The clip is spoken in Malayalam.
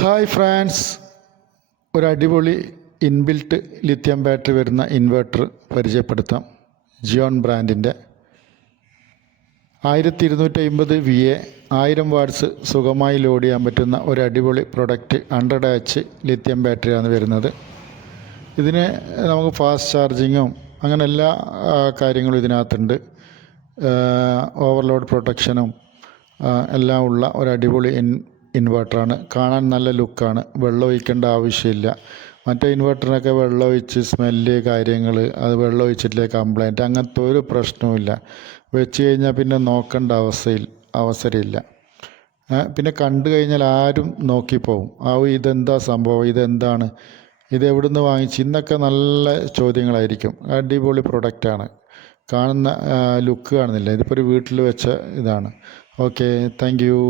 ഹായ് ഫ്രാൻസ്, ഒരു അടിപൊളി ഇൻബിൽറ്റ് ലിത്യം ബാറ്ററി വരുന്ന ഇൻവെർട്ടർ പരിചയപ്പെടുത്താം. ജിയോൺ ബ്രാൻഡിൻ്റെ 1250 VA 1000 വാട്ട്സ് സുഖമായി ലോഡ് ചെയ്യാൻ പറ്റുന്ന ഒരു അടിപൊളി പ്രൊഡക്റ്റ് 100Ah ലിത്യം ബാറ്ററിയാണ് വരുന്നത്. ഇതിന് നമുക്ക് ഫാസ്റ്റ് ചാർജിങ്ങും അങ്ങനെ എല്ലാ കാര്യങ്ങളും ഇതിനകത്തുണ്ട്. ഓവർലോഡ് പ്രൊട്ടക്ഷനും എല്ലാം ഉള്ള ഒരു അടിപൊളി ഇൻവെർട്ടറാണ്. കാണാൻ നല്ല ലുക്കാണ്. വെള്ളം ഒഴിക്കേണ്ട ആവശ്യമില്ല. മറ്റേ ഇൻവെർട്ടറിനൊക്കെ വെള്ളം ഒഴിച്ച് സ്മെല്ല് കാര്യങ്ങൾ, അത് വെള്ളം ഒഴിച്ചിട്ടില്ലേ കംപ്ലൈൻറ്റ്, അങ്ങനത്തെ ഒരു പ്രശ്നവുമില്ല. വെച്ച് കഴിഞ്ഞാൽ പിന്നെ നോക്കേണ്ട അവസരമില്ല. പിന്നെ കണ്ടു കഴിഞ്ഞാൽ ആരും നോക്കിപ്പോവും, ഇതെന്താ സംഭവം, ഇതെന്താണ്, ഇത് എവിടുന്ന് വാങ്ങിച്ച്, ഇന്നൊക്കെ നല്ല ചോദ്യങ്ങളായിരിക്കും. അടിപൊളി പ്രൊഡക്റ്റാണ്. കാണുന്ന ലുക്ക് കാണുന്നില്ല, ഇതിപ്പോൾ ഒരു വീട്ടിൽ വെച്ച ഇതാണ്. Okay, thank you.